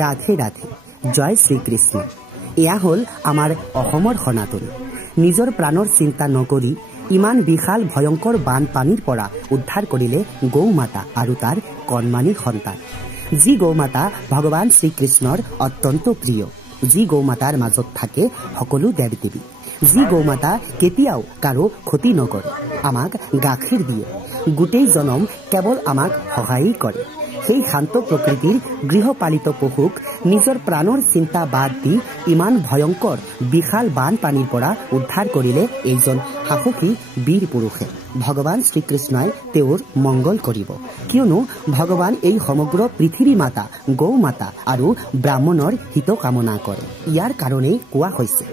ৰাধে ৰাধে জয় শ্ৰীকৃষ্ণ। এয়া হ'ল আমাৰ অসমৰ সনাতনী। নিজৰ প্ৰাণৰ চিন্তা নকৰি ইমান বিশাল ভয়ংকৰ বানপানীৰ পৰা উদ্ধাৰ কৰিলে গৌ মাতা আৰু তাৰ কণমানি সন্তান। যি গৌ মাতা ভগৱান শ্ৰীকৃষ্ণৰ অত্যন্ত প্ৰিয়, যি গৌ মাতাৰ মাজত থাকে সকলো দেৱ দেৱী, যি গৌ মাতা কেতিয়াও কাৰো ক্ষতি নকৰে, আমাক গাখীৰ দিয়ে, গোটেই জনম কেৱল আমাক সহায়েই কৰে। সেই শান্ত প্ৰকৃতিৰ গৃহপালিত পশুক নিজৰ প্ৰাণৰ চিন্তা বাদ দি ইমান ভয়ংকৰ বিশাল বানপানীৰ পৰা উদ্ধাৰ কৰিলে এইজন সাহসী বীৰ পুৰুষে। ভগৱান শ্ৰীকৃষ্ণই তেওঁৰ মংগল কৰিব, কিয়নো ভগৱান এই সমগ্ৰ পৃথিৱী মাতা গৌ মাতা আৰু ব্ৰাহ্মণৰ হিত কামনা কৰে। ইয়াৰ কাৰণেই কোৱা হৈছে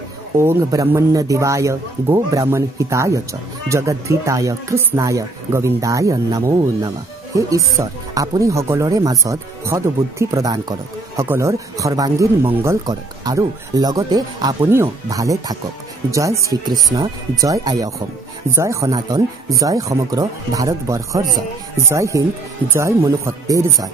ওং ব্ৰহ্মণ্য দেৱায় গো ব্ৰাহ্মণ হিতায় চ জগদ্ধিতায় কৃষ্ণায় গোবিন্দায় নমো নমঃ। হে ঈশ্বৰ, আপুনি সকলোৰে মাজত সদবুদ্ধি প্ৰদান কৰক, সকলৰ সৰ্বাংগীন মংগল কৰক আৰু লগতে আপুনিও ভালে থাকক। জয় শ্ৰীকৃষ্ণ, জয় আই অসম, জয় সনাতন, জয় সমগ্ৰ ভাৰতবৰ্ষৰ জয়, জয় হিন্দ, জয় মনুষ্যত্বেৰ জয়।